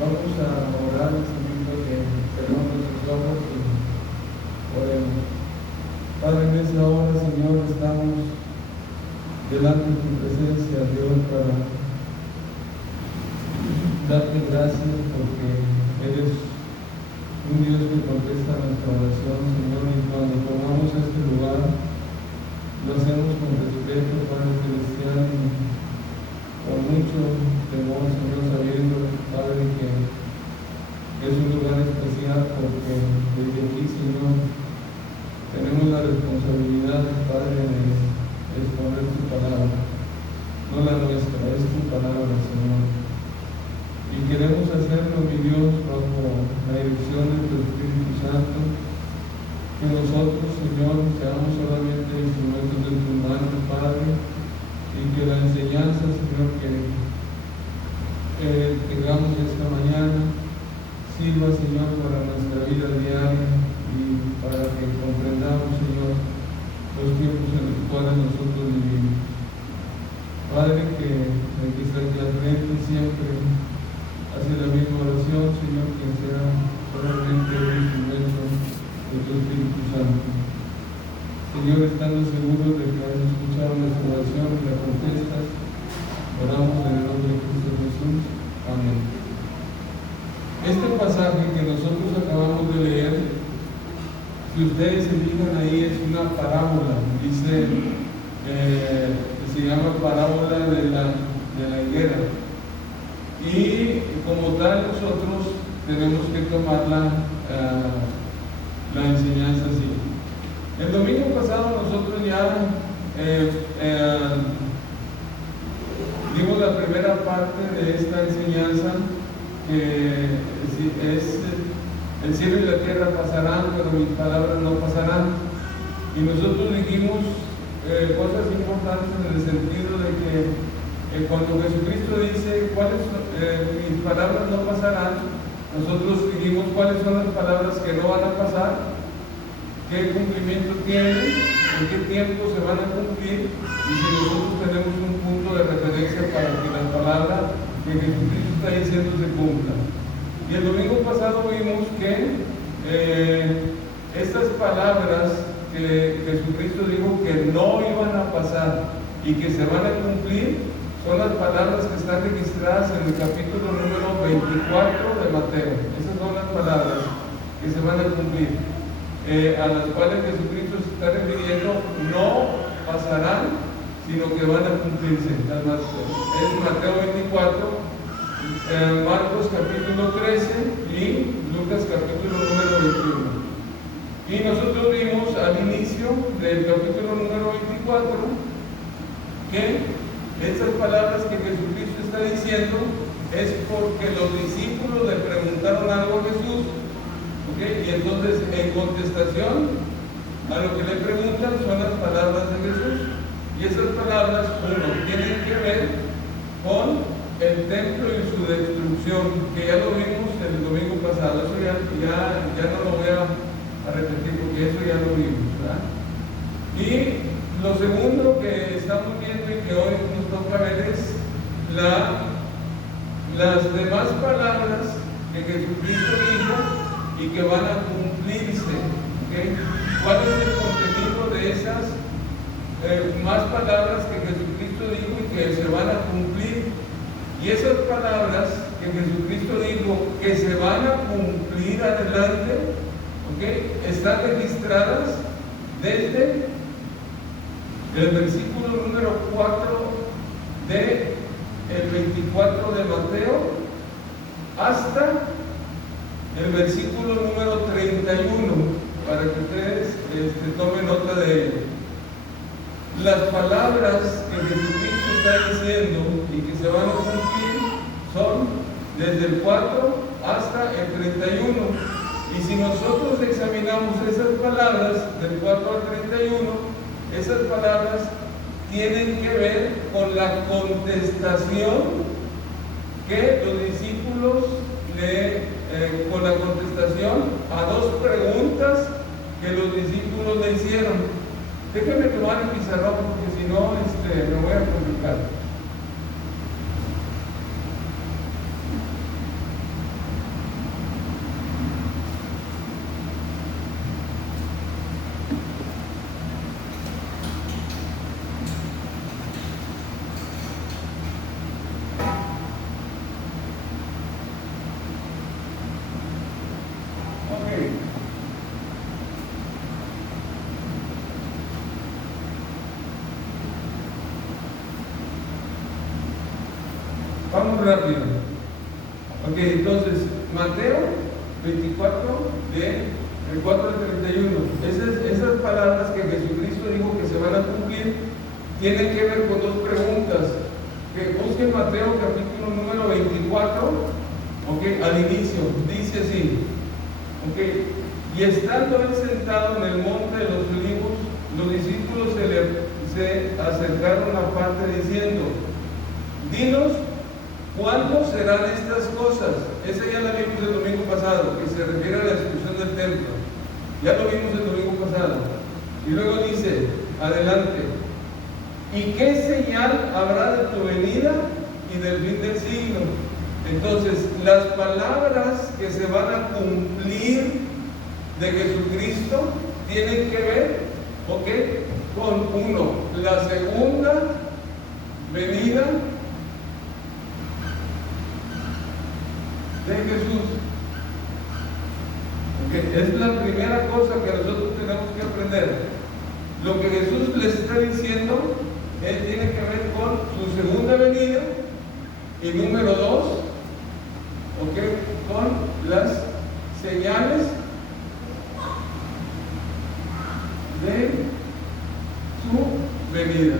Vamos a orar, Señor, que cerramos nuestros ojos y oremos. Padre, en esta hora, Señor, estamos delante de tu presencia, Dios, para darte gracias porque eres un Dios que contesta nuestra oración, Señor, y cuando tomamos este lugar, lo hacemos con respeto, Padre Celestial, y con mucho temor, Señor, sabiendo, Padre, que es un lugar especial porque desde aquí, Señor, tenemos la responsabilidad, Padre, de exponer tu palabra, no la nuestra, es tu palabra, Señor. Y queremos hacerlo, mi Dios, bajo la dirección de tu Espíritu Santo, que nosotros, Señor, seamos solamente instrumentos de tus manos, Padre, y que la enseñanza, Señor, que tengamos esta mañana sirva, Señor, para nuestra vida diaria y para que comprendamos, Señor, los tiempos en los cuales nosotros vivimos. Padre, que aquí está aquí al frente siempre hace la misma oración, Señor, que sea solamente un instrumento de tu Espíritu Santo. Señor, estando seguros de que has escuchado nuestra oración y la contestas, oramos en el nombre de Cristo Jesús. Amén. Este pasaje que nosotros acabamos de leer, si ustedes se fijan ahí, es una parábola. Dice, se llama parábola de la higuera. Y como tal, nosotros tenemos que tomar la enseñanza así. El domingo pasado nosotros ya dimos la primera parte de esta enseñanza, que es el cielo y la tierra pasarán, pero mis palabras no pasarán. Y nosotros dijimos cosas importantes en el sentido de que cuando Jesucristo dice mis palabras no pasarán, nosotros dijimos cuáles son las palabras que no van a pasar, qué cumplimiento tienen, en qué tiempo se van a cumplir, y si nosotros tenemos un punto de referencia para que la palabra que Jesucristo está diciendo se cumpla. Y el domingo pasado vimos que estas palabras que Jesucristo dijo que no iban a pasar y que se van a cumplir son las palabras que están registradas en el capítulo número 24 de Mateo. Esas son las palabras que se van a cumplir, a las cuales Jesucristo se está refiriendo. No pasarán, sino que van a cumplirse. Es Mateo 24, Marcos capítulo 13 y Lucas capítulo número 21. Y nosotros vimos al inicio del capítulo número 24 que estas palabras que Jesucristo está diciendo es porque los discípulos le preguntaron algo a Jesús, ¿okay? Y entonces en contestación a lo que le preguntan son las palabras de Jesús, y esas palabras, uno, tienen que ver con el templo y su destrucción, que ya lo vimos el domingo pasado. Eso ya no lo voy a repetir porque eso ya lo vimos, ¿verdad? Y lo segundo que estamos viendo y que hoy nos toca ver es las demás palabras que Jesucristo dijo y que van a cumplirse, ¿okay? ¿Cuál es el contenido de esas más palabras que Jesucristo dijo y que se van a cumplir? Y esas palabras que Jesucristo dijo que se van a cumplir adelante, ¿okay? Están registradas desde el versículo número 4 de el 24 de Mateo hasta el versículo número 31, para que ustedes tomen nota de ello. Las palabras que Jesucristo está diciendo y que se van a cumplir son desde el 4 hasta el 31. Y si nosotros examinamos esas palabras del 4 al 31, esas palabras tienen que ver con la contestación que los discípulos con la contestación a dos preguntas que los discípulos le hicieron. Déjenme tomar el pizarrón porque si no me voy a complicar. Vamos rápido. Ok, entonces, Mateo 24, el 4 al 31. Esas palabras que Jesucristo dijo que se van a cumplir tienen que ver con dos preguntas. Que busquen Mateo capítulo número 24, ok, al inicio, dice así, ok, y estando él sentado en el monte de los olivos, los discípulos se acercaron aparte diciendo: dinos, ¿cuándo serán estas cosas? Esa ya la vimos el domingo pasado, que se refiere a la destrucción del templo. Ya lo vimos el domingo pasado. Y luego dice, adelante: ¿y qué señal habrá de tu venida y del fin del siglo? Entonces, las palabras que se van a cumplir de Jesucristo tienen que ver, ¿ok?, con uno, la segunda venida de Jesús. Okay. Es la primera cosa que nosotros tenemos que aprender. Lo que Jesús les está diciendo, él tiene que ver con su segunda venida, y número dos, okay, con las señales de su venida.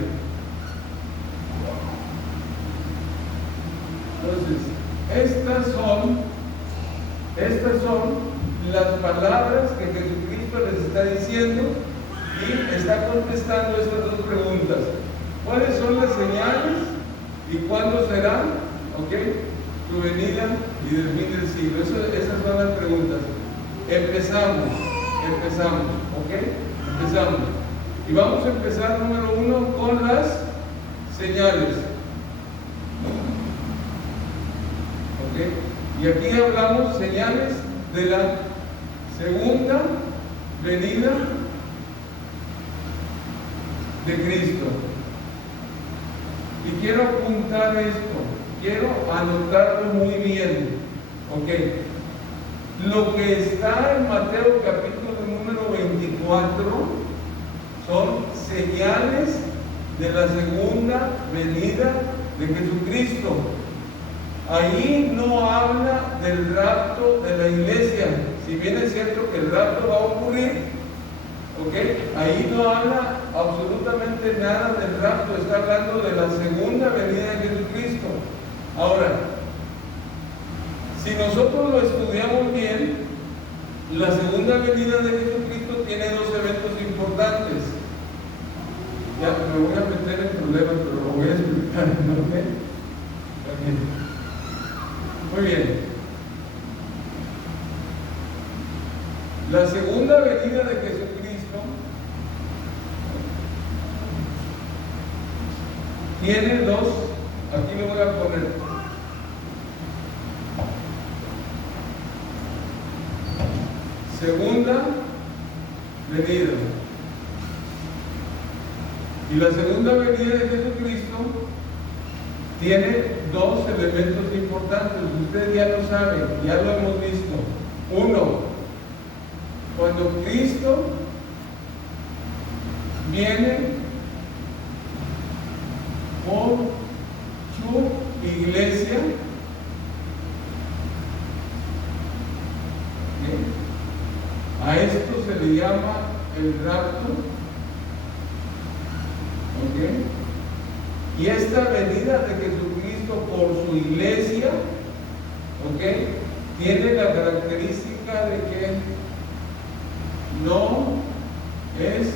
Entonces, estas son las palabras que Jesucristo les está diciendo, y está contestando estas dos preguntas: ¿cuáles son las señales y cuándo será, su venida y del fin del siglo? Esas son las preguntas. Empezamos, empezamos. Y vamos a empezar, número uno, con las señales. Y aquí hablamos señales de la segunda venida de Cristo. Y quiero apuntar esto, quiero anotarlo muy bien. Lo que está en Mateo capítulo número 24 son señales de la segunda venida de Jesucristo. Ahí no habla del rapto de la iglesia. Si bien es cierto que el rapto va a ocurrir, ahí no habla absolutamente nada del rapto. Está hablando de la segunda venida de Jesucristo. Ahora, si nosotros lo estudiamos bien, la segunda venida de Jesucristo tiene dos eventos importantes. Ya me voy a meter en problemas, pero lo voy a explicar, Muy bien. La segunda venida de Jesucristo tiene dos, aquí lo voy a poner. Segunda venida. Y la segunda venida de Jesucristo tiene dos elementos importantes. Ustedes ya lo saben, ya lo hemos visto. Uno, cuando Cristo viene por su iglesia, a esto se le llama el rapto. Y esta venida de Jesucristo por su iglesia, tiene la característica de que no es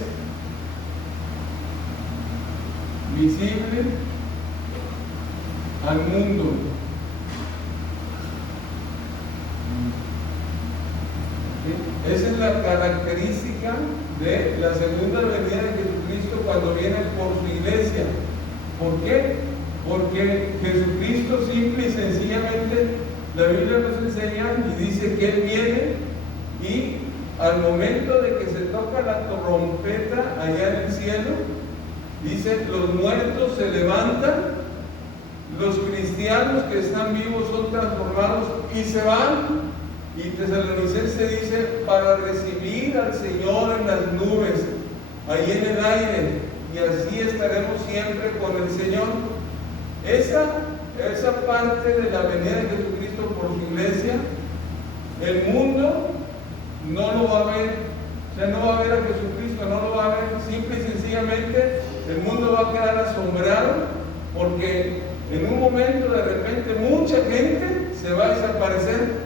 visible al mundo. Esa es la característica de la segunda venida de Jesucristo cuando viene por su iglesia. ¿Por qué? Porque Jesucristo simple y sencillamente, la Biblia nos enseña y dice que Él viene, y al momento de que se toca la trompeta allá en el cielo, dice, los muertos se levantan, los cristianos que están vivos son transformados y se van. Y Tesalonicenses dice, para recibir al Señor en las nubes, ahí en el aire, y así estaremos siempre con el Señor. Esa esa parte de la venida de Jesucristo por su iglesia, el mundo no lo va a ver. O sea, no va a ver a Jesucristo, no lo va a ver. Simple y sencillamente el mundo va a quedar asombrado porque en un momento de repente mucha gente se va a desaparecer.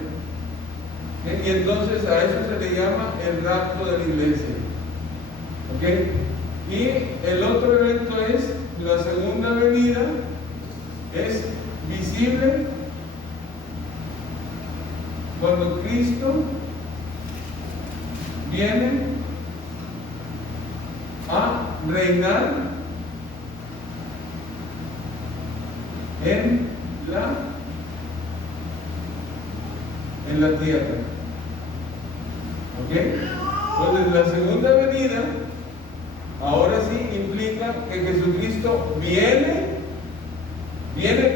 Y entonces a eso se le llama el rapto de la iglesia. ¿Okay? Y el otro evento es la segunda venida, es visible cuando Cristo viene a reinar en la tierra. ¿Ok? Entonces la segunda venida ahora sí implica que Jesucristo viene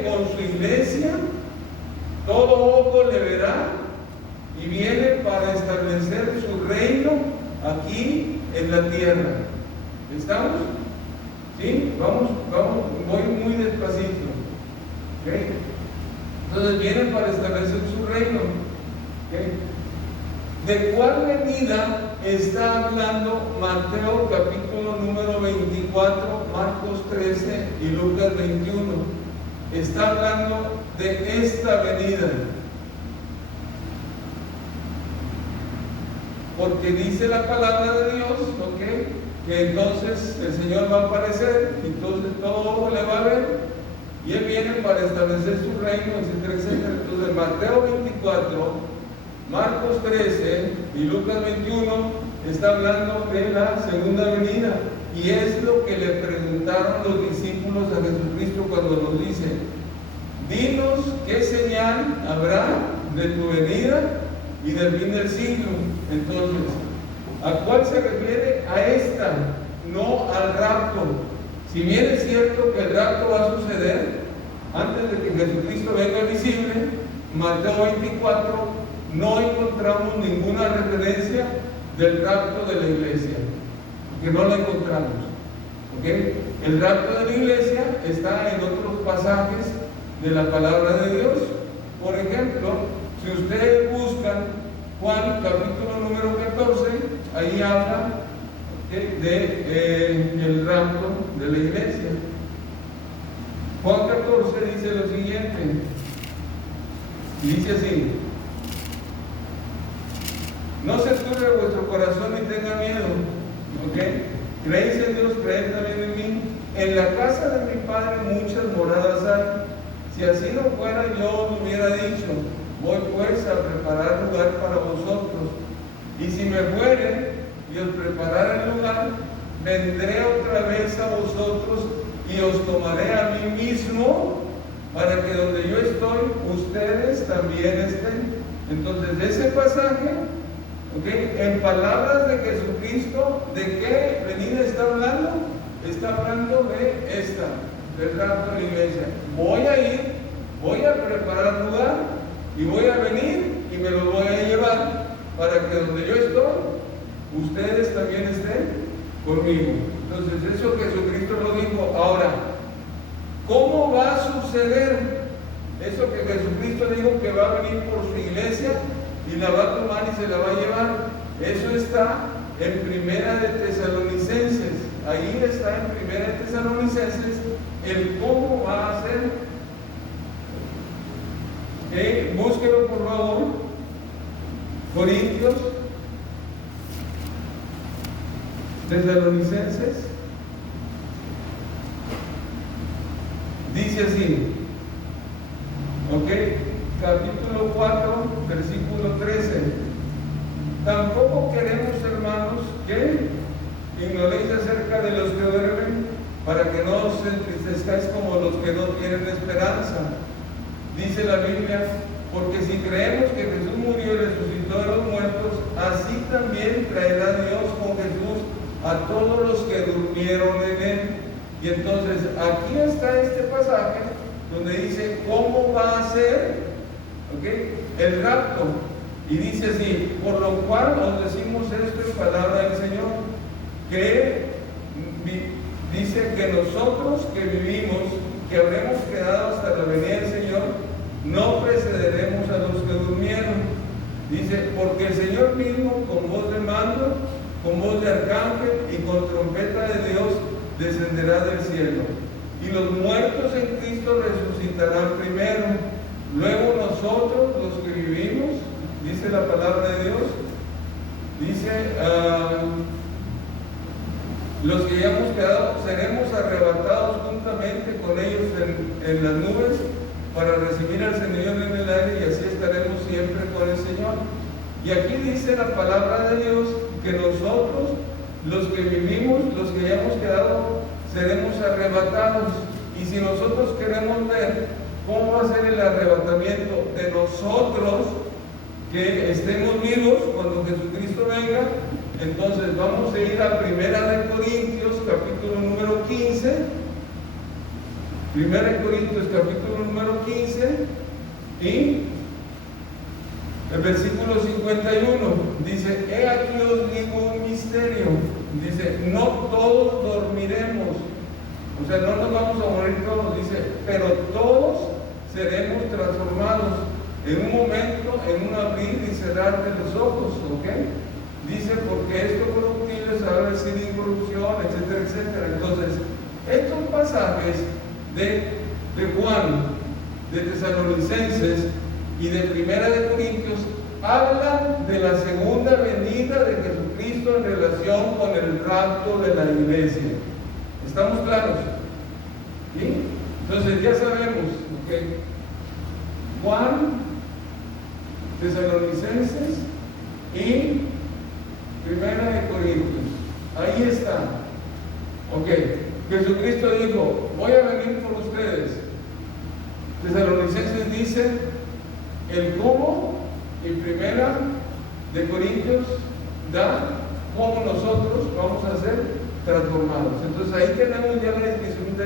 con su iglesia, todo ojo le verá y viene para establecer su reino aquí en la tierra. ¿Estamos? ¿Sí? Vamos, voy muy despacito. ¿Okay? Entonces viene para establecer su reino. ¿Okay? ¿De cuál venida está hablando Mateo capítulo número 24, Marcos 13 y Lucas 21? Está hablando de esta venida. Porque dice la palabra de Dios, ¿ok?, que entonces el Señor va a aparecer, entonces todo ojo le va a ver, y Él viene para establecer su reino, etcétera, etcétera. Entonces Mateo 24, Marcos 13 y Lucas 21 está hablando de la segunda venida, y es lo que le preguntaron los discípulos a Jesucristo cuando nos dice: dinos qué señal habrá de tu venida y del fin del siglo. Entonces, ¿a cuál se refiere? A esta, no al rapto. Si bien es cierto que el rapto va a suceder antes de que Jesucristo venga visible, Mateo 24 no encontramos ninguna referencia del rapto de la iglesia, que no la encontramos. ¿Okay? El rapto de la iglesia está en otros pasajes de la palabra de Dios. Por ejemplo, si ustedes buscan Juan capítulo número 14, ahí habla el rapto de la iglesia. Juan 14 dice lo siguiente, dice así: no se turbe vuestro corazón ni tenga miedo. ¿Okay? Creéis en Dios, creed también en mí. En la casa de mi Padre muchas moradas hay. Si así no fuera, yo os hubiera dicho: voy pues a preparar lugar para vosotros. Y si me fuere y os preparara el lugar, vendré otra vez a vosotros y os tomaré a mí mismo, para que donde yo estoy, ustedes también estén. Entonces, ese pasaje, ¿okay?, en palabras de Jesucristo, ¿de qué venida está hablando? Está hablando de esta, del rapto de la iglesia. Voy a ir, voy a preparar lugar y voy a venir y me lo voy a llevar para que donde yo estoy, ustedes también estén conmigo. Entonces, eso Jesucristo lo dijo. Ahora, ¿cómo va a suceder eso que Jesucristo dijo que va a venir por su iglesia y la va a tomar y se la va a llevar? Eso está en Primera de Tesalonicenses. Ahí está en Primera de Tesalonicenses el cómo va a ser. Búsquelo por favor. Corintios, Tesalonicenses, dice así, ¿ok? Capítulo 4, versículo 13. Tampoco queremos, hermanos, que ignoréis acerca de los que duermen, para que no os entristezcáis como los que no tienen esperanza. Dice la Biblia: porque si creemos que Jesús murió y resucitó de los muertos, así también traerá Dios con Jesús a todos los que durmieron en Él. Y entonces aquí está este pasaje donde dice cómo va a ser, ¿okay?, el rapto. Y dice así: por lo cual os decimos esto en palabra del Señor, que dice que nosotros que vivimos, que habremos quedado hasta la venida del no precederemos a los que durmieron. Dice, porque el Señor mismo, con voz de mando, con voz de arcángel y con trompeta de Dios, descenderá del cielo. Y los muertos en Cristo resucitarán primero. Luego nosotros, los que vivimos, dice la palabra de Dios, dice, los que ya hemos quedado, seremos arrebatados juntamente con ellos en las nubes para recibir al Señor en el aire, y así estaremos siempre con el Señor. Y aquí dice la palabra de Dios que nosotros, los que vivimos, los que ya hemos quedado, seremos arrebatados. Y si nosotros queremos ver cómo va a ser el arrebatamiento de nosotros que estemos vivos cuando Jesucristo venga, entonces vamos a ir a 1 Corintios capítulo número 15. 1 Corintios capítulo número 15 y el versículo 51 dice, he aquí os digo un misterio. Dice, no todos dormiremos, o sea, no nos vamos a morir todos, dice, pero todos seremos transformados en un momento, en un abrir y cerrar de los ojos, ¿ok? Dice, porque esto corruptible sabrá decir incorrupción, etcétera, etcétera. Entonces, estos pasajes de Juan, de Tesalonicenses y de 1 Corintios hablan de la segunda venida de Jesucristo en relación con el rapto de la iglesia. ¿Estamos claros? ¿Sí? Entonces ya sabemos, ¿ok? Juan, Tesalonicenses y 1 Corintios. Ahí está. Ok. Jesucristo dijo, voy a venir por ustedes. Tesalonicenses dice el cómo, y 1 Corintios da cómo nosotros vamos a ser transformados. Entonces ahí tenemos ya la descripción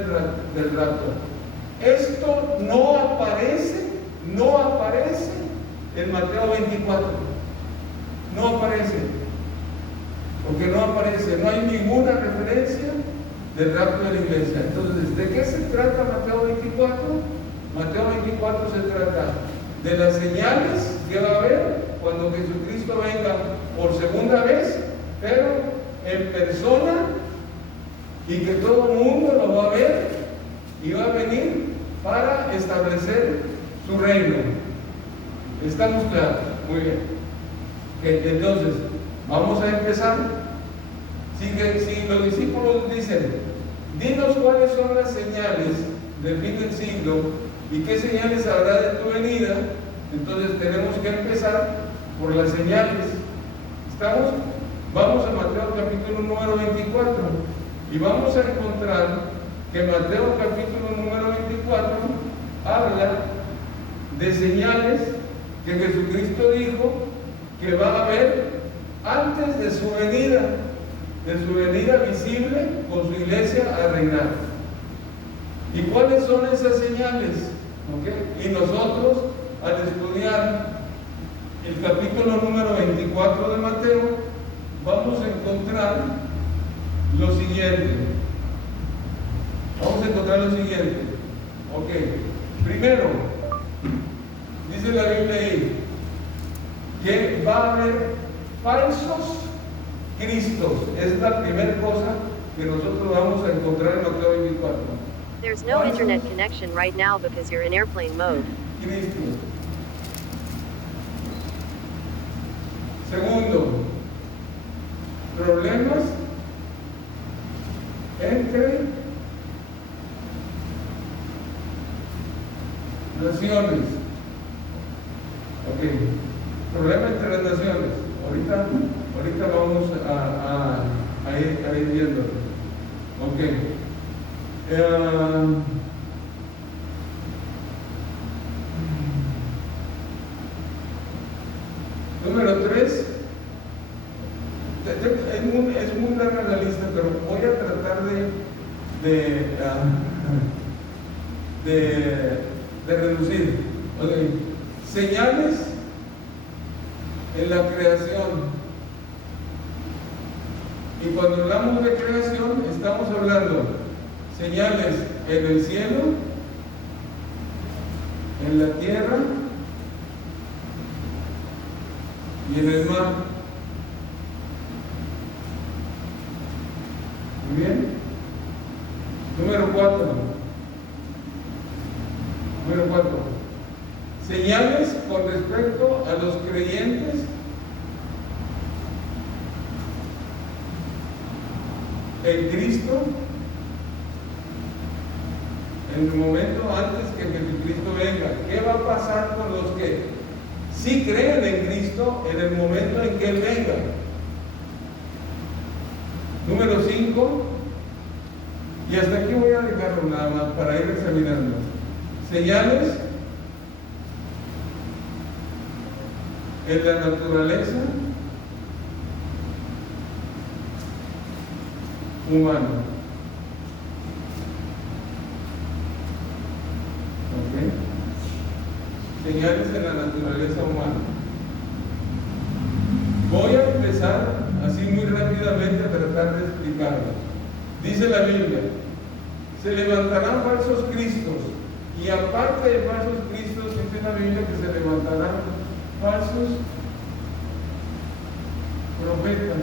del rapto. Esto no aparece en Mateo 24. No aparece. Porque no aparece, no hay ninguna referencia del rapto de la iglesia. Entonces, ¿de qué se trata Mateo 24? Mateo 24 se trata de las señales que va a haber cuando Jesucristo venga por segunda vez, pero en persona, y que todo el mundo lo va a ver y va a venir para establecer su reino. ¿Estamos claros? Muy bien. Entonces, vamos a empezar. Si los discípulos dicen, dinos cuáles son las señales del fin del siglo y qué señales habrá de tu venida, entonces tenemos que empezar por las señales. ¿Estamos? Vamos a Mateo capítulo número 24 y vamos a encontrar que Mateo capítulo número 24 habla de señales que Jesucristo dijo que va a haber antes de su venida visible con su iglesia a reinar. ¿Y cuáles son esas señales? ¿Okay? Y nosotros, al estudiar el capítulo número 24 de Mateo, vamos a encontrar lo siguiente. Ok, primero, dice la Biblia ahí que va a haber falsos Cristos. Es la primera cosa que nosotros vamos a encontrar en Mateo 24. There's no internet connection right now because you're in airplane mode. Cristo. Segundo, problemas entre naciones. Ok, problema entre las naciones. Ahorita vamos a ir viendo. Ok. Número 3. Es muy larga la lista, pero voy a tratar de reducir. Okay. Señales en la creación. Y cuando hablamos de creación, estamos hablando señales en el cielo en la tierra y en el mar. Muy bien. Número 4. Número 4. Señales con respecto a los creyentes en Cristo en el momento antes que Jesucristo venga. ¿Qué va a pasar con los que sí creen en Cristo en el momento en que Él venga? Número 5. Y hasta aquí voy a dejarlo nada más para ir examinando. Señales en la naturaleza humana. ¿Ok? Señales en la naturaleza humana. Voy a empezar así muy rápidamente a tratar de explicarlo. Dice la Biblia, se levantarán falsos cristos, y aparte de falsos cristos, dice la Biblia que se levantarán falsos profetas.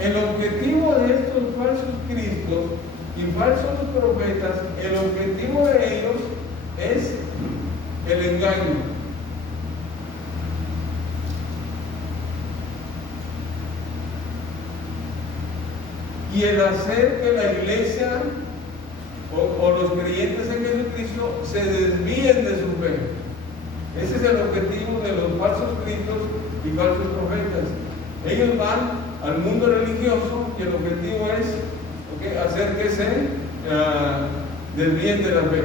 El objetivo de estos falsos cristos y falsos profetas, el objetivo de ellos es el engaño. Y el hacer que la iglesia o los creyentes en Jesucristo se desvíen de su fe. Ese es el objetivo de los falsos cristos y falsos profetas. Ellos van al mundo religioso y el objetivo es hacer que se desvíen de la fe.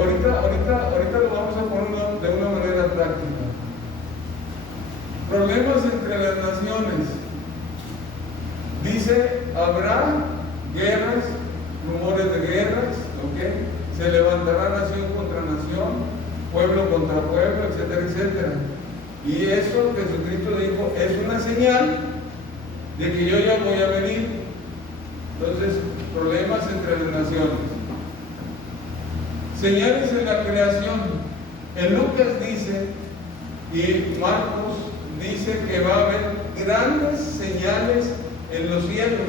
Ahorita lo vamos a poner de una manera práctica. Problemas entre las naciones. Dice, habrá guerras, rumores de guerras, se levantará nación contra nación, pueblo contra pueblo, etcétera, etcétera. Y eso Jesucristo dijo, es una señal de que yo ya voy a venir. Entonces, problemas entre las naciones. Señales en la creación. En Lucas dice, y Marcos dice que va a haber grandes señales en los cielos.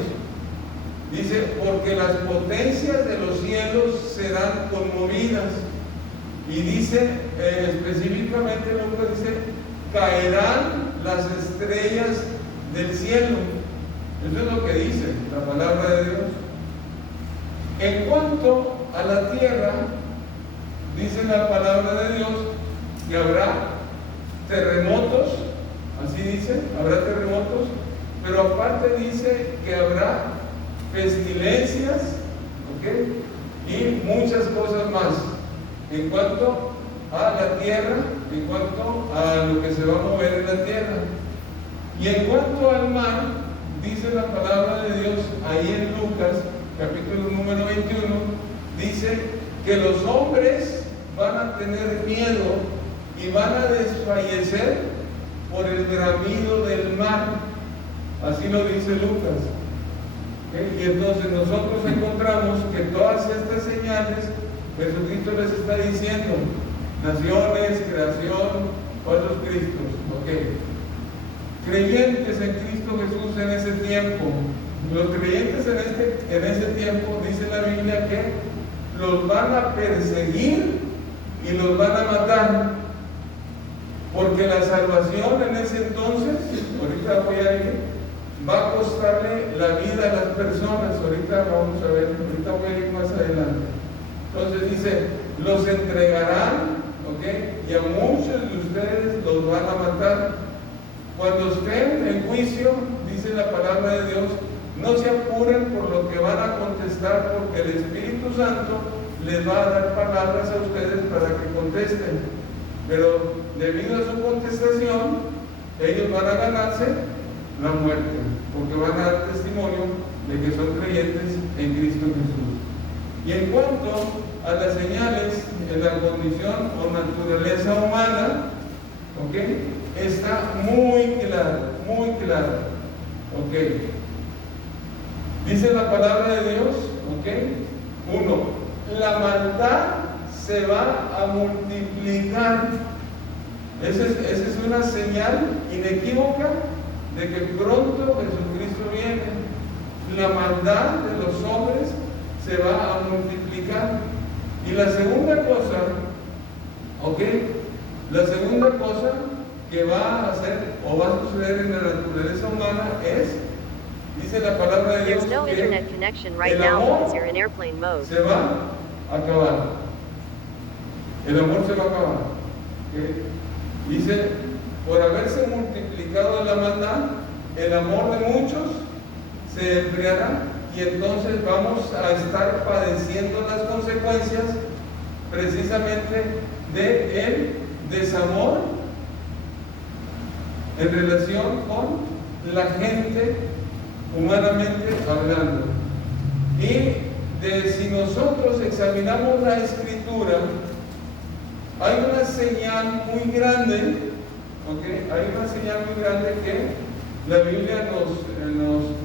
Dice, porque las potencias de los cielos serán conmovidas. Y dice, específicamente Lucas dice, caerán las estrellas del cielo. Eso es lo que dice la palabra de Dios. En cuanto a la tierra, dice la palabra de Dios que habrá terremotos, así dice, habrá terremotos, pero aparte dice que habrá pestilencias, y muchas cosas más. En cuanto a la tierra, en cuanto a lo que se va a mover en la tierra. Y en cuanto al mar, dice la palabra de Dios ahí en Lucas, capítulo número 21, dice que los hombres van a tener miedo y van a desfallecer por el bramido del mar. Así lo dice Lucas. Y entonces nosotros encontramos que todas estas señales Jesucristo les está diciendo: naciones, creación, falsos cristos. Creyentes en Cristo Jesús en ese tiempo. Los creyentes en ese tiempo, dice la Biblia, que los van a perseguir y los van a matar, porque la salvación en ese entonces, ahorita voy a ir, va a costarle la vida a las personas. Ahorita vamos a ver, ahorita voy a ir más adelante. Entonces dice, los entregarán, y a muchos de ustedes los van a matar. Cuando estén en juicio, dice la palabra de Dios, no se apuren por lo que van a contestar, porque el Espíritu Santo les va a dar palabras a ustedes para que contesten. Pero debido a su contestación, ellos van a ganarse la muerte, porque van a dar testimonio de que son creyentes en Cristo Jesús. Y en cuanto a las señales en la condición o naturaleza humana, está muy claro, muy claro. Dice la palabra de Dios, ¿ok? Uno, la maldad se va a multiplicar. Esa es una señal inequívoca de que pronto Jesucristo viene. La maldad de los hombres se va a multiplicar. Y la segunda cosa, ¿ok? La segunda cosa que va a hacer o va a suceder en la naturaleza humana es, dice la palabra de Dios, There's no que internet connection right el now amor because you're in airplane mode. se va a acabar. El amor se va a acabar. ¿Ok? Dice, por haberse multiplicado la maldad, el amor de muchos se enfriará y entonces vamos a estar padeciendo las consecuencias precisamente de el desamor en relación con la gente, humanamente hablando. Y si nosotros examinamos la Escritura, hay una señal muy grande, ¿ok? Hay una señal muy grande que la Biblia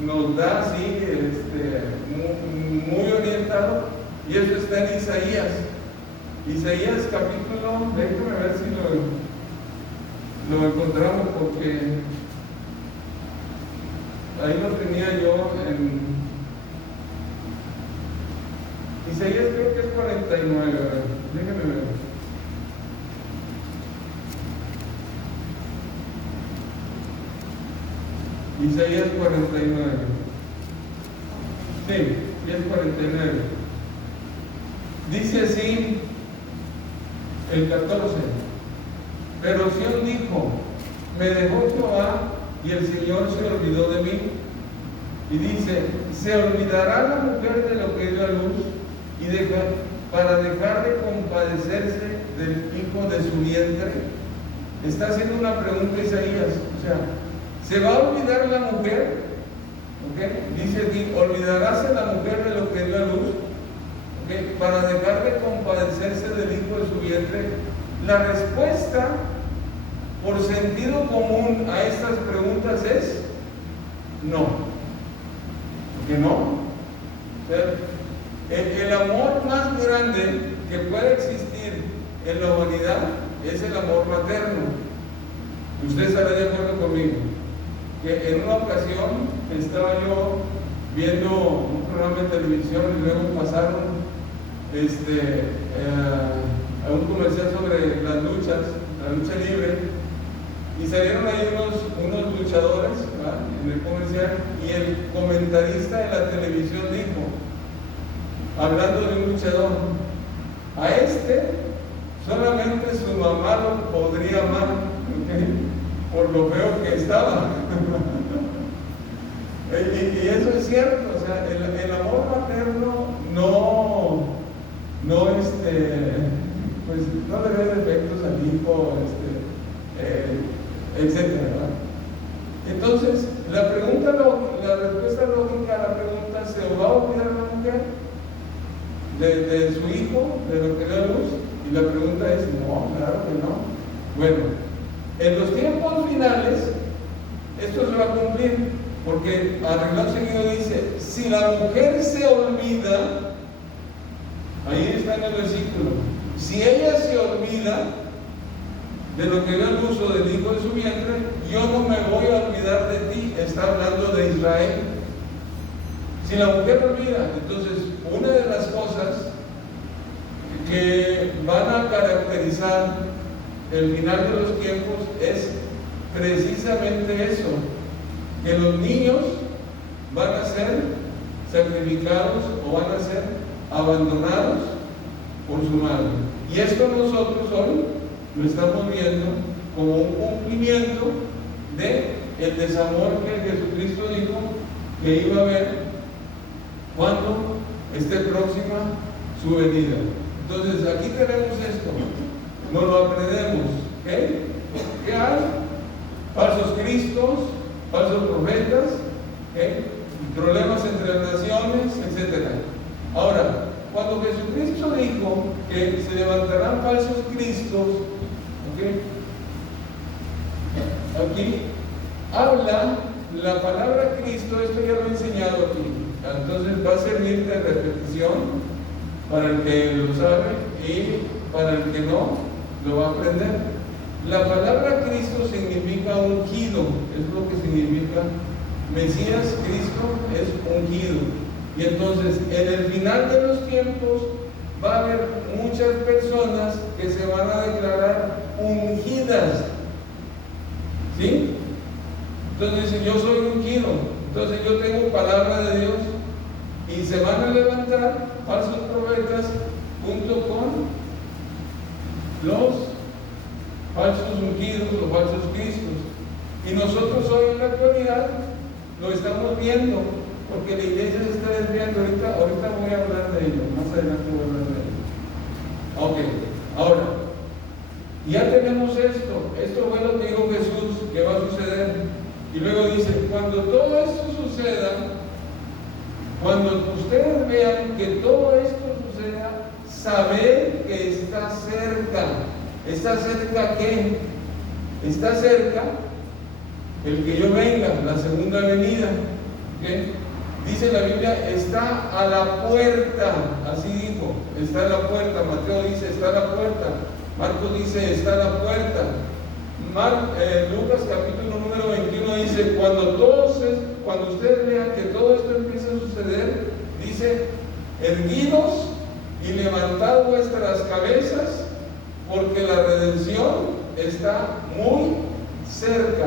nos da así, muy orientado, y eso está en Isaías. Isaías capítulo, déjame ver si lo encontramos, porque ahí lo tenía yo en Isaías, creo que es 49, ¿verdad? Déjame ver. Isaías 49. Sí, es 49. Dice así el 14. Pero Sión dijo, me dejó Jehová y el Señor se olvidó de mí. Y dice, se olvidará la mujer de lo que dio a luz y para dejar de compadecerse del hijo de su vientre. Está haciendo una pregunta Isaías, o sea, ¿se va a olvidar la mujer? ¿Okay? Dice aquí, olvidaráse la mujer de lo que dio a luz, ¿okay? Para dejar de compadecerse del hijo de su vientre. La respuesta, por sentido común a estas preguntas es no. ¿Por qué no? O sea, el amor más grande que puede existir en la humanidad es el amor materno. Usted estará de acuerdo conmigo que en una ocasión estaba yo viendo un programa de televisión y luego pasaron a un comercial sobre las luchas, la lucha libre, y salieron ahí unos luchadores, ¿verdad?, en el comercial, y el comentarista de la televisión dijo, hablando de un luchador, a solamente su mamá lo podría amar, ¿okay?, por lo feo que estaba. Y eso es cierto, o sea, el amor materno pues no le ve defectos al hijo, etcétera, ¿verdad? Entonces, la respuesta lógica a la pregunta, ¿se va a olvidar la mujer de su hijo, de lo que dio a luz? Y la pregunta es, no, claro que no. Bueno, en los tiempos finales, esto se va a cumplir, porque arreglado seguido dice, si la mujer se olvida, ahí está en el versículo, si ella se olvida de lo que dio el uso del hijo de su vientre, yo no me voy a olvidar de ti. Está hablando de Israel. Si la mujer olvida, entonces una de las cosas que van a caracterizar el final de los tiempos es precisamente eso, que los niños van a ser sacrificados o van a ser abandonados por su madre. Y esto nosotros hoy lo estamos viendo como un cumplimiento de el desamor que Jesucristo dijo que iba a haber cuando esté próxima su venida. Entonces aquí tenemos esto, nos lo aprendemos. ¿Okay? ¿Qué hay? Falsos cristos, falsos profetas, ¿okay?, problemas entre las naciones, etc. Ahora, cuando Jesucristo dijo que se levantarán falsos cristos, ¿okay?, aquí habla la palabra Cristo, esto ya lo he enseñado aquí, Entonces va a servir de repetición para el que lo sabe y para el que no, lo va a aprender. La palabra Cristo significa ungido, es lo que significa Mesías. Cristo es ungido. Y entonces en el final de los tiempos va a haber muchas personas que se van a declarar ungidas. ¿Sí? Entonces dice, yo soy ungido, entonces yo tengo palabra de Dios, y se van a levantar falsos profetas junto con los falsos ungidos, los falsos cristos. Y nosotros hoy en la actualidad lo estamos viendo, porque la iglesia se está desviando. Ahorita voy a hablar de ello, más adelante voy a hablar de ello. Ok, ahora, ya tenemos esto fue lo que dijo Jesús que va a suceder. Y luego dice, cuando todo esto suceda, cuando ustedes vean que todo esto suceda, saber que está cerca. ¿Está cerca qué? Está cerca el que yo venga, la segunda venida. ¿Okay? Dice la Biblia, está a la puerta, así dijo, está a la puerta. Mateo dice, está a la puerta. Marcos dice, está a la puerta. Lucas capítulo número 21 dice, cuando ustedes vean que todo esto empieza a suceder, dice, erguidos y levantad vuestras cabezas, porque la redención está muy cerca.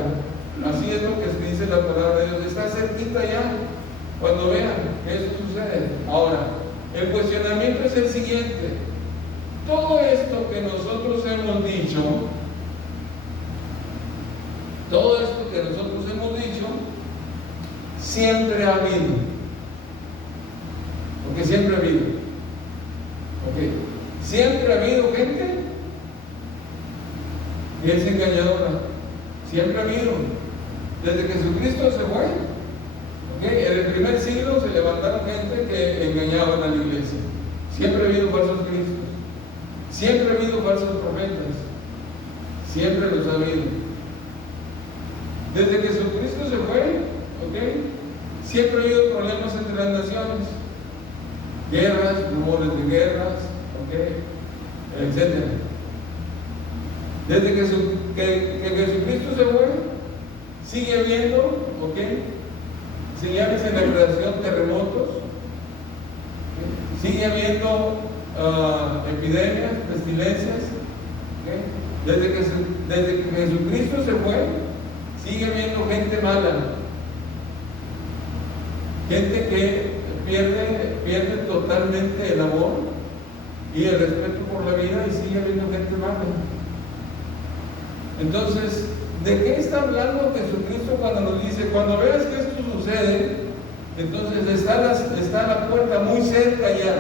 Así es lo que dice la palabra de Dios, está cerquita ya, cuando vean que eso sucede. Ahora, el cuestionamiento es el siguiente: todo esto que nosotros hemos dicho, siempre ha habido, porque siempre ha habido, ¿ok? Siempre ha habido gente que es engañadora, siempre ha habido, desde que Jesucristo se fue, ¿ok? En el primer siglo se levantaron gente que engañaban a la iglesia, siempre ha habido falsos cristos, siempre ha habido falsos profetas, siempre los ha habido. Desde que Jesucristo se fue, ¿ok? Siempre ha habido problemas entre las naciones, guerras, rumores de guerras, ¿ok? Etcétera. Desde que Jesucristo se fue, sigue habiendo, ¿ok? Señales en la creación, terremotos, ¿ok? Sigue habiendo epidemias, pestilencias, ¿ok? Desde que Jesucristo se fue, sigue habiendo gente mala, gente que pierde totalmente el amor y el respeto por la vida, y sigue habiendo gente mala. Entonces, ¿de qué está hablando Jesucristo cuando nos dice, cuando veas que esto sucede, entonces está la puerta muy cerca ya?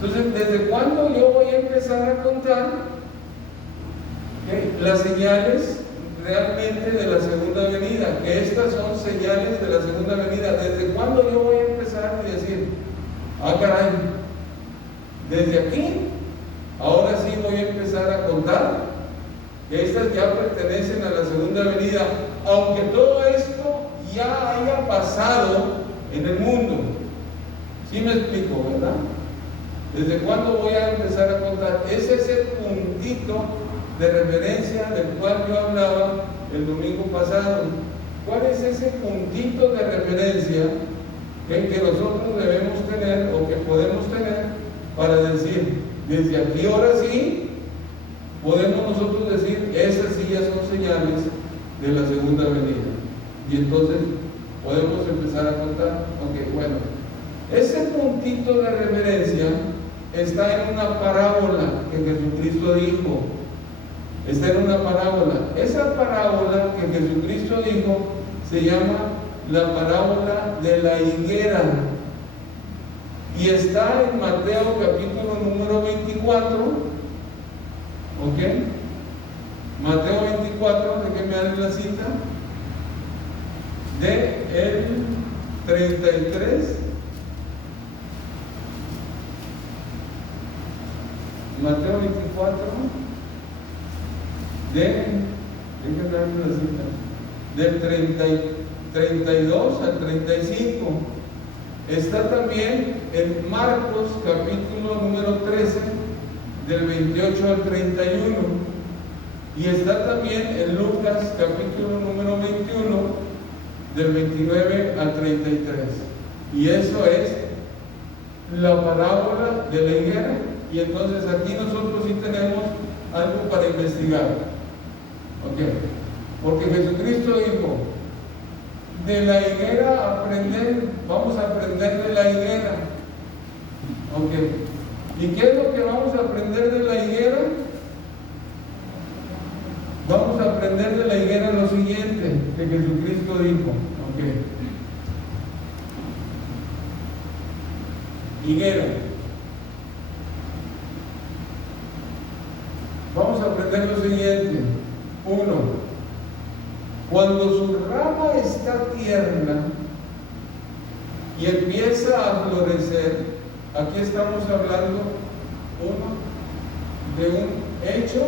Entonces, ¿desde cuándo yo voy a empezar a contar las señales realmente de la segunda venida? Que estas son señales de la segunda venida. ¿Desde cuándo yo voy a empezar y decir, ah, caray, desde aquí, ahora sí voy a empezar a contar que estas ya pertenecen a la segunda venida, aunque todo esto ya haya pasado en el mundo? ¿Sí me explico, verdad? ¿Desde cuándo voy a empezar a contar? Ese es el puntito de referencia del cual yo hablaba el domingo pasado. ¿Cuál es ese puntito de referencia que nosotros debemos tener o que podemos tener para decir, desde aquí ahora sí podemos nosotros decir, esas sí ya son señales de la segunda venida? Y entonces podemos empezar a contar. Ok, bueno, ese puntito de referencia está en una parábola que Jesucristo dijo. Está en una parábola. Esa parábola que Jesucristo dijo se llama la parábola de la higuera, y está en Mateo capítulo número 24, ¿ok? Mateo 24, déjenme darle la cita, de el 33. Mateo 24, déjenme darle la cita, del 32 al 35. Está también en Marcos capítulo número 13, del 28 al 31. Y está también en Lucas capítulo número 21, del 29 al 33. Y eso es la parábola de la higuera. Y entonces aquí nosotros sí tenemos algo para investigar. Ok, porque Jesucristo dijo, de la higuera aprender, vamos a aprender de la higuera. Ok, ¿y qué es lo que vamos a aprender de la higuera? Vamos a aprender de la higuera lo siguiente que Jesucristo dijo. Ok, higuera. Vamos a aprender lo siguiente. 1. Cuando su rama está tierna y empieza a florecer, aquí estamos hablando, de un hecho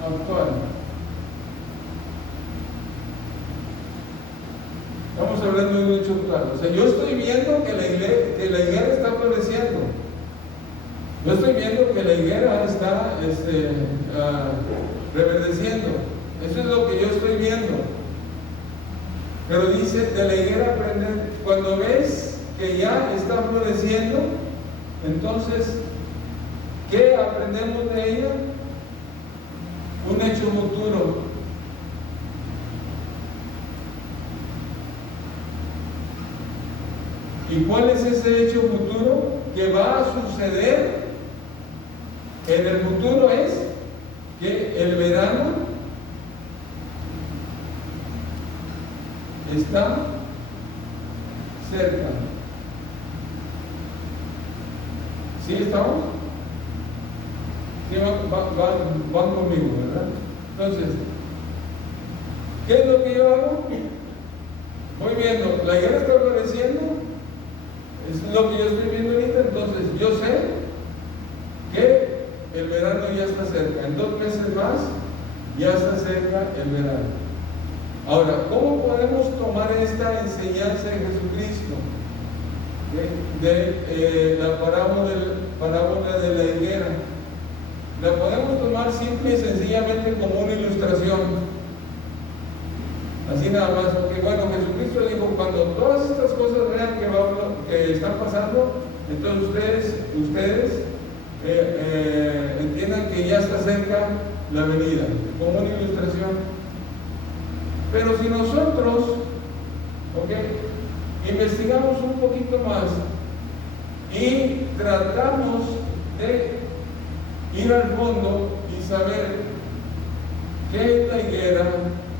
actual. Estamos hablando de un hecho actual. O sea, yo estoy viendo que la higuera está floreciendo. Yo estoy viendo que la higuera está reverdeciendo. Eso es lo que yo estoy viendo. Pero dice, de la higuera aprender. Cuando ves que ya está floreciendo, entonces, ¿qué aprendemos de ella? Un hecho futuro. ¿Y cuál es ese hecho futuro? Que va a suceder en el futuro es que el verano está cerca. ¿Sí estamos? Sí, van conmigo, ¿verdad? Entonces, ¿qué es lo que yo hago? Voy viendo, la higuera está floreciendo, es lo que yo estoy viendo ahorita, entonces yo sé que el verano ya está cerca. En 2 meses más ya está cerca el verano. Ahora, ¿cómo podemos tomar esta enseñanza de Jesucristo? De la parábola de la higuera. La podemos tomar simple y sencillamente como una ilustración. Así nada más, porque bueno, Jesucristo dijo, cuando todas estas cosas vean que están pasando, entonces ustedes entiendan que ya está cerca la venida, como una ilustración. Pero si nosotros, investigamos un poquito más y tratamos de ir al fondo y saber qué es la higuera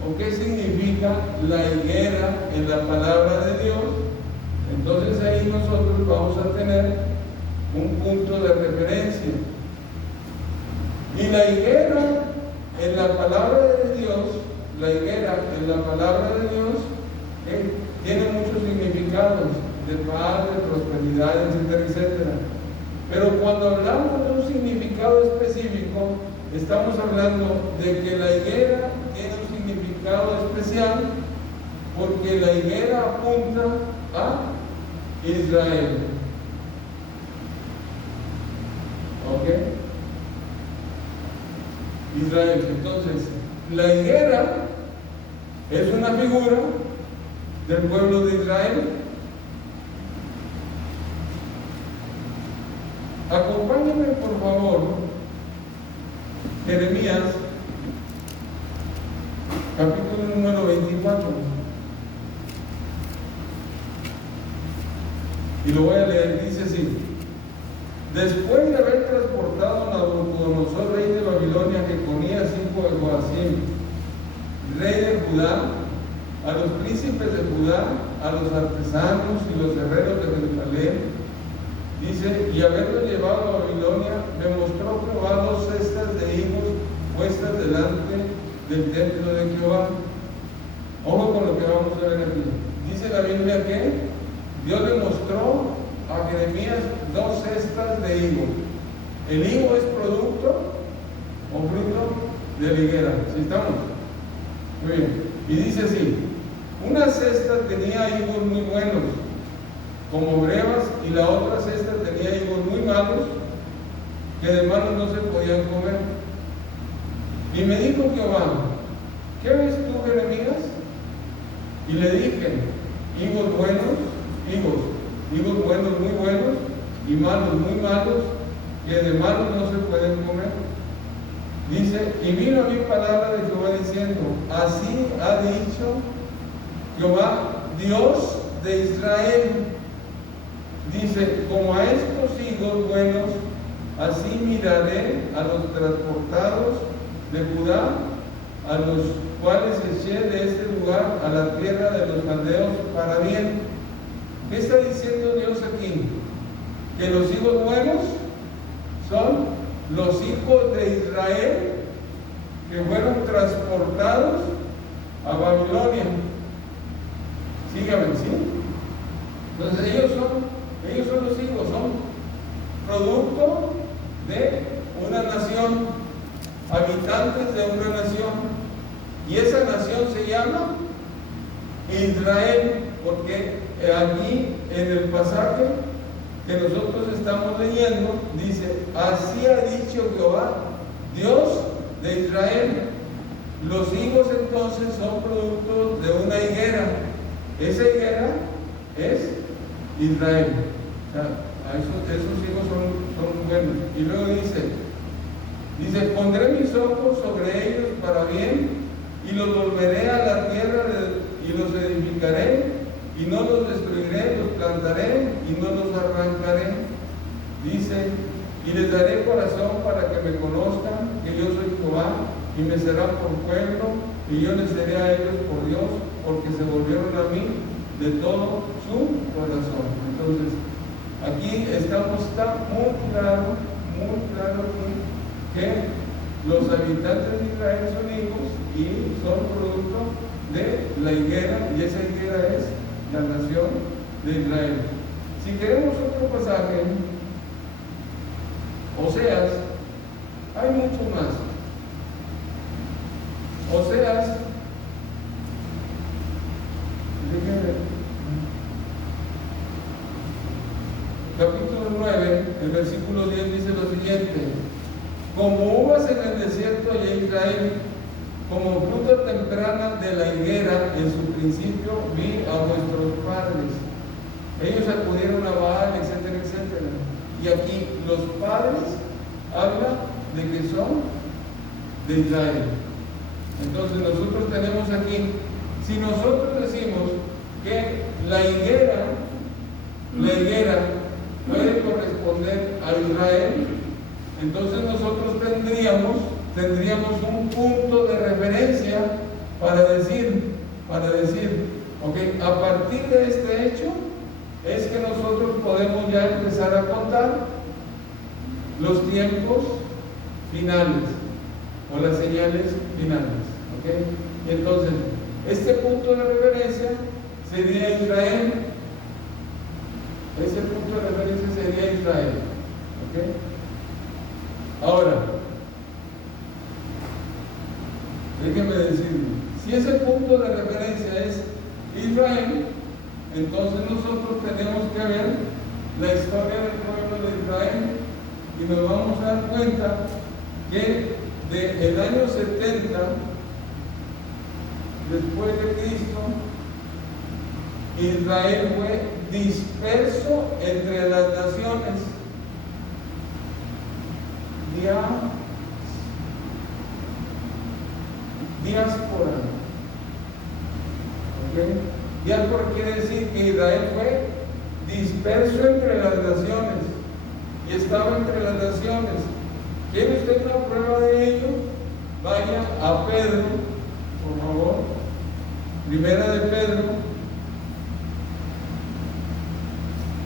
o qué significa la higuera en la palabra de Dios, entonces ahí nosotros vamos a tener un punto de referencia. Y la higuera en la palabra de Dios, la higuera en la palabra de Dios tiene muchos significados de paz, de prosperidad, etcétera, etcétera. Pero cuando hablamos de un significado específico, estamos hablando de que la higuera tiene un significado especial porque la higuera apunta a Israel. Israel. Entonces, la higuera es una figura del pueblo de Israel. Acompáñenme por favor, Jeremías, capítulo número 24. Y lo voy a leer, dice así: después de haber transportado a Nabucodonosor, rey de Babilonia, Jeconías, hijo de Joacim, rey de Judá, a los príncipes de Judá, a los artesanos y los herreros de Jerusalén, dice, y haberlo llevado a Babilonia, me mostró Jehová 2 cestas de higos puestas delante del templo de Jehová. Ojo con lo que vamos a ver aquí. Dice la Biblia que Dios le mostró a Jeremías 2 cestas de higo. El higo es producto o fruto de la higuera. ¿Sí estamos? Muy bien. Y dice así: una cesta tenía higos muy buenos, como brevas, y la otra cesta tenía higos muy malos, que de malos no se podían comer. Y me dijo Jehová: ¿qué ves tú, Jeremías? Y le dije: higos buenos, higos buenos muy buenos, y malos muy malos, que de malos no se pueden comer. Dice: y vino a mí palabra de Jehová diciendo: así ha dicho Jehová, Dios de Israel. Dice: como a estos higos buenos, así miraré a los transportados de Judá, a los cuales eché de este lugar a la tierra de los caldeos para bien. ¿Qué está diciendo Dios aquí? Que los higos buenos son los hijos de Israel que fueron transportados a Babilonia. Síganme, ¿sí? Entonces ellos son los hijos, son producto de una nación, habitantes de una nación, y esa nación se llama Israel, porque aquí en el pasaje que nosotros estamos leyendo dice: así ha dicho Jehová, Dios de Israel. Los higos entonces son productos de una higuera. Esa higuera es Israel. O sea, esos higos son buenos. Y luego dice: pondré mis ojos sobre ellos para bien, y los volveré a la tierra y los edificaré, y no los destruiré, los plantaré y no los arrancaré. Dice: y les daré corazón para que me conozcan que yo soy Jehová, y me serán por pueblo, y yo les seré a ellos por Dios, porque se volvieron a mí de todo su corazón. Entonces, aquí está muy claro aquí, que los habitantes de Israel son hijos y son producto de la higuera, y esa higuera es la nación de Israel. Si queremos otro pasaje, Oseas, hay mucho más. Oseas, capítulo 9, el versículo 10 dice lo siguiente: como uvas en el desierto y Israel, como fruta temprana de la higuera, en su principio vi a vuestros padres. Ellos acudieron a Baal, etcétera, etcétera. Y aquí los padres habla de que son de Israel. Entonces nosotros tenemos aquí, si nosotros decimos que la higuera puede corresponder a Israel, entonces nosotros tendríamos un punto de referencia para decir, ok, a partir de este hecho es que nosotros podemos ya empezar a contar los tiempos finales o las señales finales, ok. Entonces, este punto de referencia sería Israel. Ese punto de referencia sería Israel, ok. Ahora, déjenme decirle, si ese punto de referencia es Israel, entonces nosotros tenemos que ver la historia del pueblo de Israel y nos vamos a dar cuenta que del año 70 después de Cristo, Israel fue disperso entre las naciones. Diáspora. ¿Okay? Diáspora quiere decir que Israel fue disperso entre las naciones y estaba entre las naciones. ¿Quiere usted una prueba de ello? Vaya a Pedro, por favor. Primera de Pedro,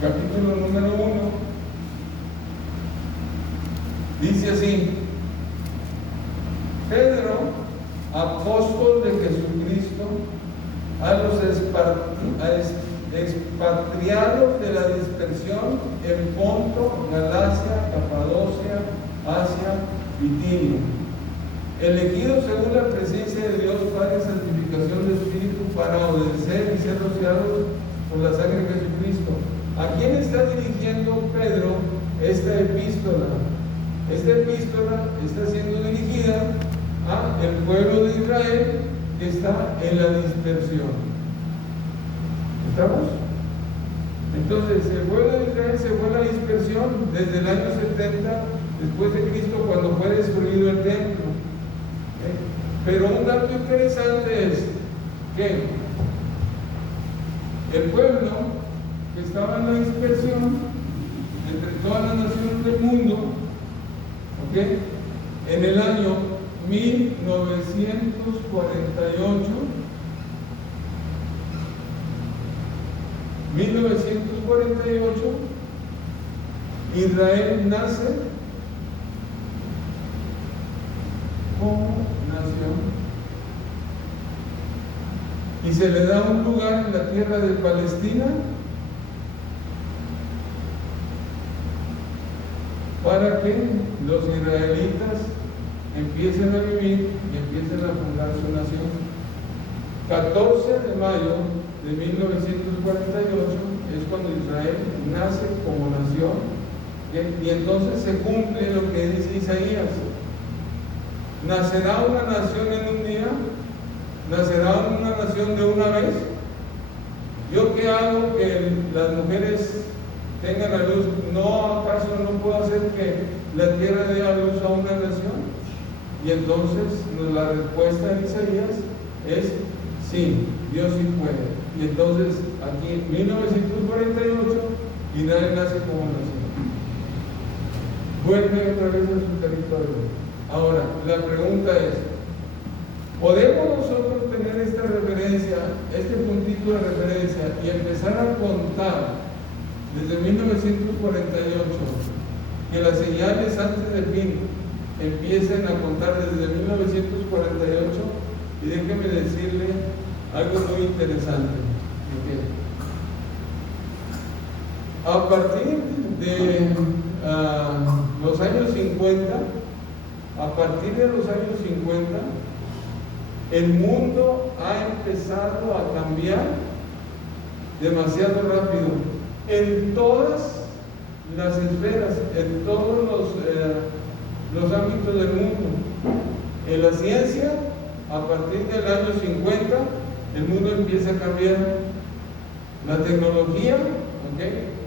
capítulo número 1. Dice así: Pedro, apóstol de Jesucristo, a los expatriados de la dispersión en Ponto, Galacia, Capadocia, Asia, Bitinia. elegidos según la presencia de Dios Padre, santificación del Espíritu, para obedecer y ser rociados por la sangre de Jesucristo. ¿A quién está dirigiendo Pedro esta epístola? Esta epístola está siendo dirigida al pueblo de Israel que está en la dispersión. ¿Estamos? Entonces, el pueblo de Israel se fue a la dispersión desde el año 70 después de Cristo, cuando fue destruido el templo. Pero un dato interesante es que el pueblo que estaba en la dispersión entre todas las naciones del mundo, en el año 1948, Israel nace como nación y se le da un lugar en la tierra de Palestina para que los israelitas empiecen a vivir y empiecen a fundar su nación. 14 de mayo de 1948 es cuando Israel nace como nación, y entonces se cumple lo que dice Isaías: ¿nacerá una nación en un día? ¿Nacerá una nación de una vez? ¿Yo qué hago que las mujeres tengan a luz? ¿No acaso no puedo hacer que la tierra dé a luz a una nación? Y entonces la respuesta de Isaías es sí, Dios sí puede. Y entonces aquí en 1948 Israel nace como nación, vuelve otra vez a su territorio. Ahora la pregunta es, ¿podemos nosotros tener esta referencia, este puntito de referencia, y empezar a contar desde 1948, que las señales antes del fin empiecen a contar desde 1948? Y déjeme decirle algo muy interesante. A partir de los años 50, el mundo ha empezado a cambiar demasiado rápido en todas las esferas, en todos los ámbitos del mundo. En la ciencia, a partir del año 50, el mundo empieza a cambiar. La tecnología,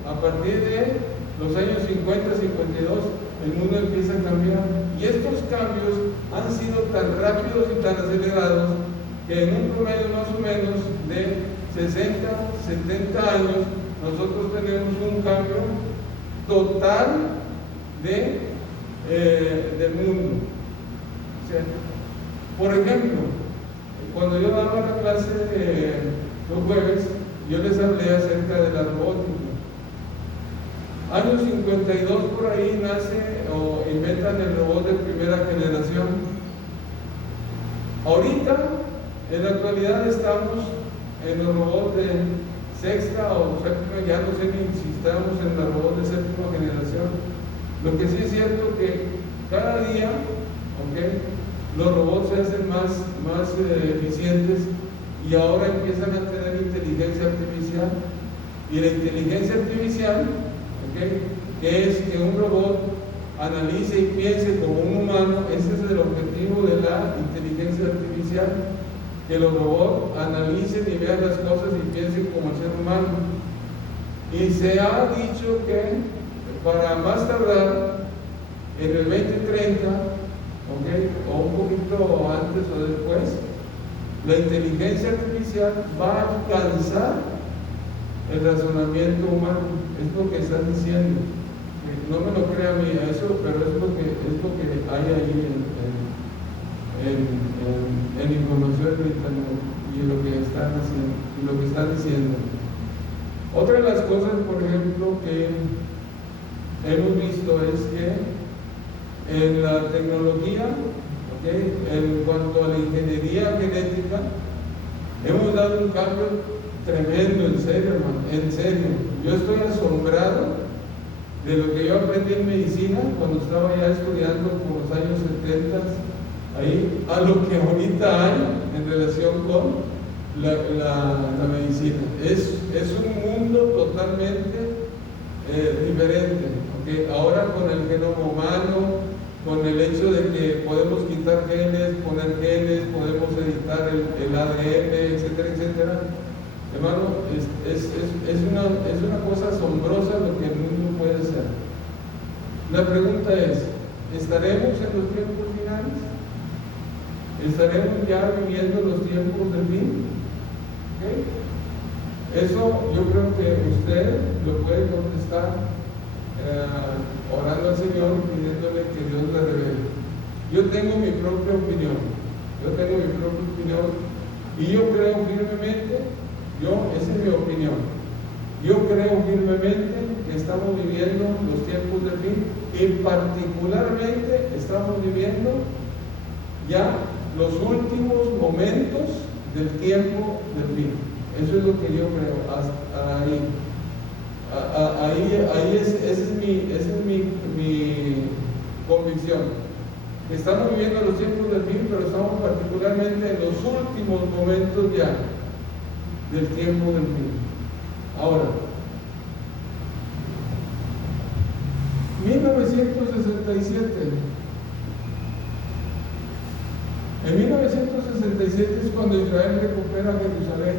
a partir de los años 50, 52, el mundo empieza a cambiar. Y estos cambios han sido tan rápidos y tan acelerados que en un promedio más o menos de 60, 70 años, nosotros tenemos un cambio total del mundo. O sea, por ejemplo, cuando yo daba la clase los jueves, yo les hablé acerca de la robótica. Años 52 por ahí nace o inventan el robot de primera generación. Ahorita, en la actualidad, estamos en los robots de sexta o séptima, ya no sé ni si estamos en la robot de séptima generación. Lo que sí es cierto que cada día, los robots se hacen más eficientes, y ahora empiezan a tener inteligencia artificial. Y la inteligencia artificial, que es que un robot analice y piense como un humano. Ese es el objetivo de la inteligencia artificial, que los robots analicen y vean las cosas y piensen como el ser humano. Y se ha dicho que para más tardar en el 2030, o un poquito antes o después, la inteligencia artificial va a alcanzar el razonamiento humano. Es lo que están diciendo. No me lo crea a mí eso, pero es lo que hay ahí en información de internet, y lo que están haciendo y lo que están diciendo. Otra de las cosas, por ejemplo, que hemos visto es que en la tecnología, en cuanto a la ingeniería genética, hemos dado un cambio tremendo, en serio, hermano, en serio. Yo estoy asombrado de lo que yo aprendí en medicina cuando estaba ya estudiando por los años 70 ahí a lo que ahorita hay en relación con la medicina. Es un mundo totalmente diferente. ¿Okay? Ahora con el genoma humano, con el hecho de que podemos quitar genes, poner genes, podemos editar el ADN, etcétera, etcétera. Hermano, es una cosa asombrosa lo que el mundo puede hacer. La pregunta es, ¿estaremos en los tiempos finales? ¿Estaremos ya viviendo los tiempos del fin? ¿Okay? Eso yo creo que usted lo puede contestar orando al Señor, pidiéndole que Dios le revele. Yo tengo mi propia opinión, y yo creo firmemente, esa es mi opinión, yo creo firmemente que estamos viviendo los tiempos del fin, y particularmente estamos viviendo ya los últimos momentos del tiempo del fin. Eso es lo que yo creo, hasta ahí. Esa es mi convicción. Estamos viviendo los tiempos del fin, pero estamos particularmente en los últimos momentos ya del tiempo del fin. Ahora, 1967. En 1967 es cuando Israel recupera Jerusalén.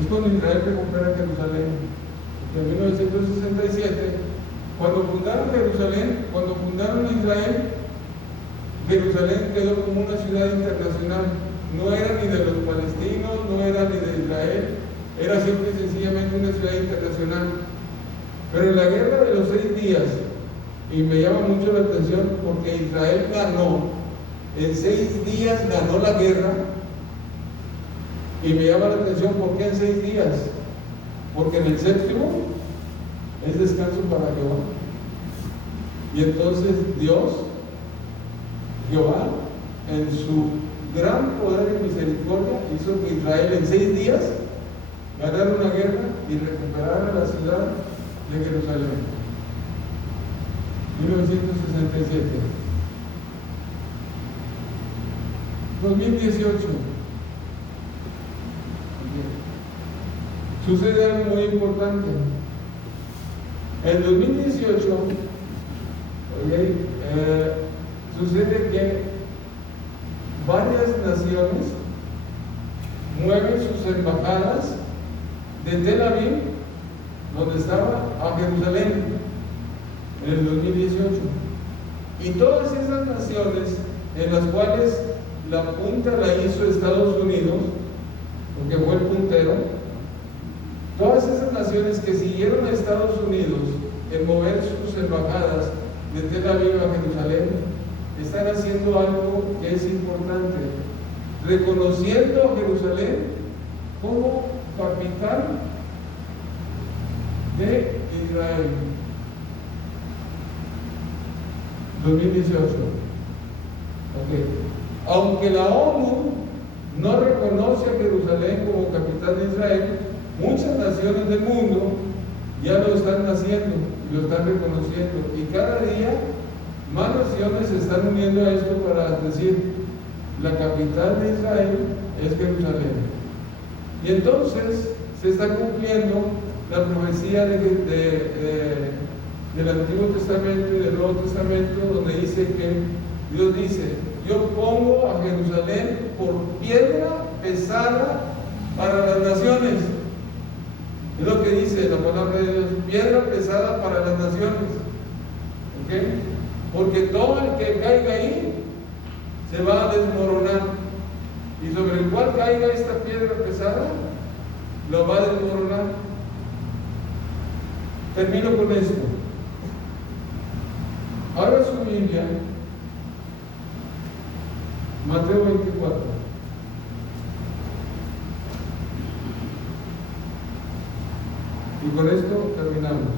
Es cuando Israel recupera Jerusalén. En 1967, cuando fundaron Jerusalén, cuando fundaron Israel, Jerusalén quedó como una ciudad internacional. No era ni de los palestinos, no era ni de Israel, era simple y sencillamente una ciudad internacional. Pero en la guerra de los 6 días, y me llama mucho la atención porque Israel ganó, en 6 días ganó la guerra. Y me llama la atención, ¿por qué en 6 días? Porque en el 7º es descanso para Jehová. Y entonces Jehová, en su gran poder y misericordia, hizo que Israel en 6 días ganara una guerra y recuperara la ciudad de Jerusalén. 1967. 2018. Sucede algo muy importante. En 2018, sucede que varias naciones mueven sus embajadas de Tel Aviv, donde estaba, a Jerusalén en el 2018. Y todas esas naciones, en las cuales la punta la hizo Estados Unidos, porque fue el puntero, todas esas naciones que siguieron a Estados Unidos en mover sus embajadas de Tel Aviv a Jerusalén, están haciendo algo que es importante, reconociendo a Jerusalén como capital de Israel. 2018. Okay. Aunque la ONU no reconoce a Jerusalén como capital de Israel, muchas naciones del mundo ya lo están haciendo, lo están reconociendo, y cada día más naciones se están uniendo a esto para decir, la capital de Israel es Jerusalén. Y entonces se está cumpliendo la profecía del Antiguo Testamento y del Nuevo Testamento, donde dice que Dios dice, yo pongo a Jerusalén por piedra pesada para las naciones. Es lo que dice la palabra de Dios, piedra pesada para las naciones. ¿Okay? Porque todo el que caiga ahí se va a desmoronar. Y sobre el cual caiga esta piedra pesada, lo va a desmoronar. Termino con esto. Ahora su Biblia, Mateo 24. Y con esto terminamos.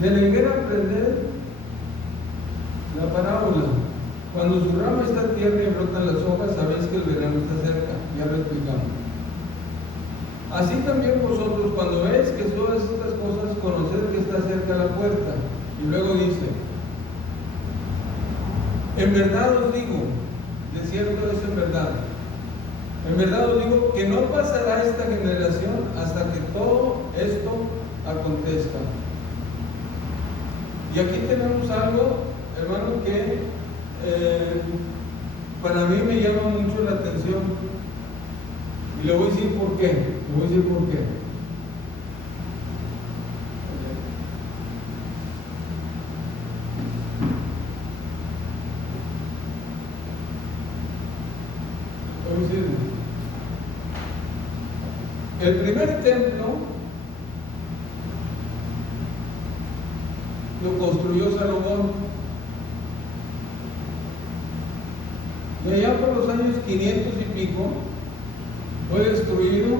De la higuera aprender la parábola. Cuando su rama está tierna y brotan las hojas, sabéis que el verano está cerca. Ya lo explicamos. Así también vosotros, cuando veis que todas estas cosas, conoced que está cerca la puerta. Y luego dice: en verdad os digo, de cierto es en verdad os digo que no pasará esta generación hasta que todo esto acontezca. Y aquí tenemos algo, hermano, que para mí me llama mucho la atención. Y le voy a decir por qué. El primer templo lo construyó Salomón. Y allá por los años 500 y pico fue destruido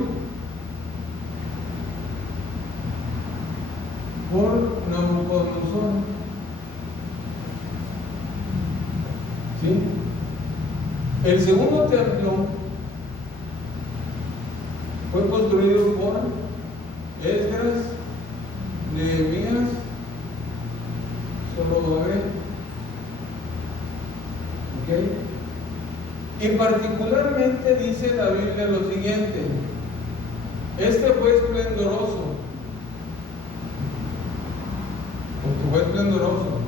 por Nabucodonosor. ¿Sí? El segundo templo fue construido por Esdras, Nehemías, Zorobabel. ¿Ok? Y particularmente dice la Biblia lo siguiente: este fue esplendoroso, porque fue esplendoroso.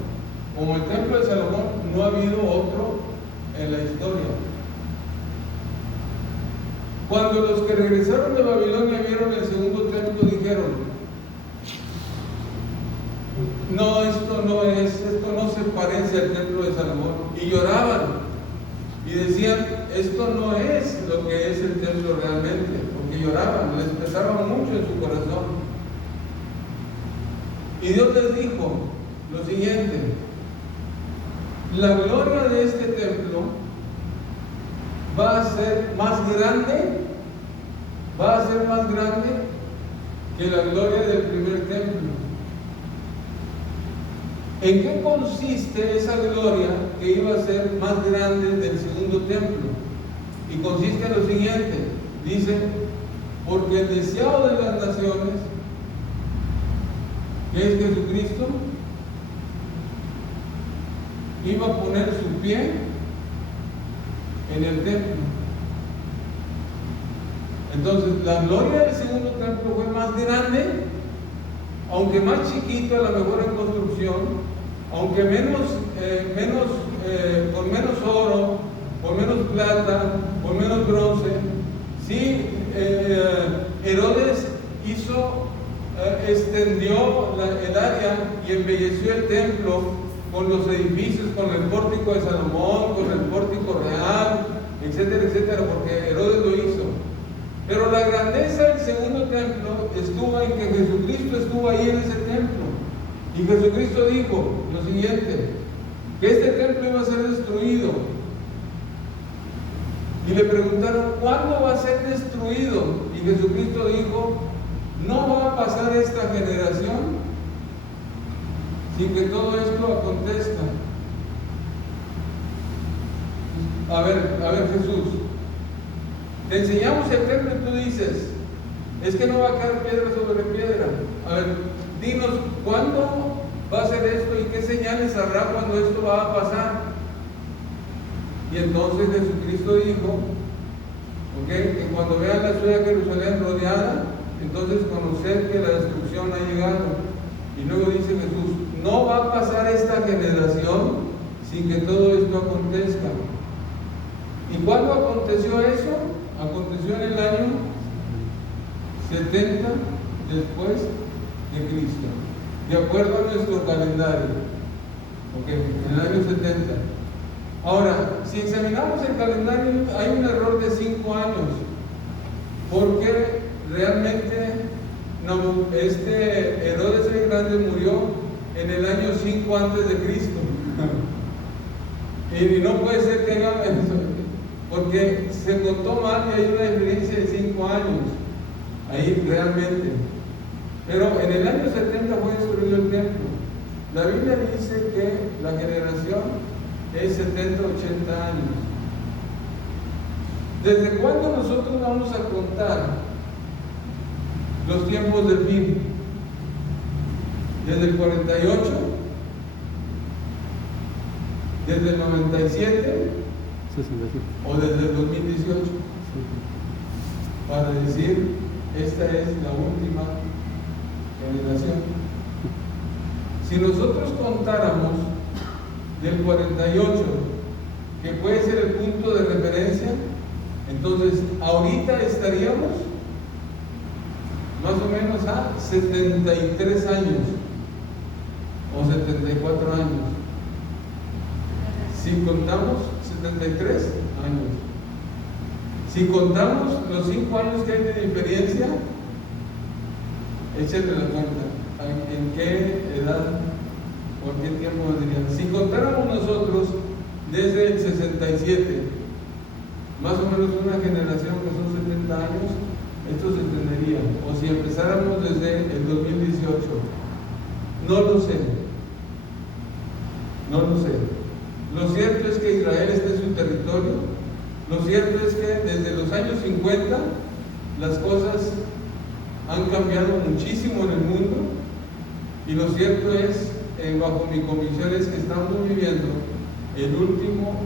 Como el templo de Salomón, no ha habido otro en la historia. Cuando los que regresaron de Babilonia vieron el segundo templo, dijeron: no, esto no se parece al templo de Salomón. Y lloraban y decían: esto no es lo que es el templo realmente, porque lloraban, les pesaba mucho en su corazón. Y Dios les dijo lo siguiente: la gloria de este templo va a ser más grande que la gloria del primer templo. ¿En qué consiste esa gloria que iba a ser más grande del segundo templo? Y consiste en lo siguiente: dice, porque el deseado de las naciones, que es Jesucristo, iba a poner su pie en el templo. Entonces, la gloria del segundo templo fue más grande, aunque más chiquito, a lo mejor en construcción, aunque con menos oro, con menos plata, con menos bronce. Sí, Herodes extendió el área y embelleció el templo con los edificios, con el pórtico de Salomón, con el pórtico real, etcétera, etcétera, porque Herodes lo hizo. Pero la grandeza del segundo templo estuvo en que Jesucristo estuvo ahí en ese templo. Y Jesucristo dijo lo siguiente: que este templo iba a ser destruido. Y le preguntaron: ¿cuándo va a ser destruido? Y Jesucristo dijo: no va a pasar esta generación sin que todo esto acontezca. A ver, Jesús, te enseñamos el templo y tú dices: es que no va a caer piedra sobre piedra. A ver, dinos, ¿cuándo va a ser esto y qué señales habrá cuando esto va a pasar? Y entonces Jesucristo dijo, que cuando vean la ciudad de Jerusalén rodeada, entonces conoced que la destrucción ha llegado. Y luego dice Jesús: no va a pasar esta generación sin que todo esto acontezca. ¿Y cuándo aconteció eso? Aconteció en el año 70 después de Cristo, de acuerdo a nuestro calendario. En el año 70. Ahora, si examinamos el calendario, hay un error de 5 años, porque realmente Herodes el Grande murió en el año 5 antes de Cristo. Y no puede ser que haga eso, porque se contó mal y hay una diferencia de 5 años ahí realmente. Pero en el año 70 fue destruido el templo. La Biblia dice que la generación es 70, 80 años. ¿Desde cuándo nosotros vamos a contar los tiempos del fin? ¿Desde el 48? ¿Desde el 97? 67. ¿O desde el 2018? Para decir, esta es la última generación. Si nosotros contáramos del 48, que puede ser el punto de referencia, entonces ahorita estaríamos más o menos a 73 años o 74 años. Si contamos 73 años, si contamos los 5 años que hay de diferencia, échenle la cuenta. ¿En qué edad o en qué tiempo vendrían? Si contáramos nosotros desde el 67, más o menos una generación que son 70 años, esto se entendería. O si empezáramos desde el 2018, no lo sé. No lo sé. Lo cierto es que Israel está en su territorio. Lo cierto es que desde los años 50 las cosas han cambiado muchísimo en el mundo. Y lo cierto es, bajo mi convicción, es que estamos viviendo el último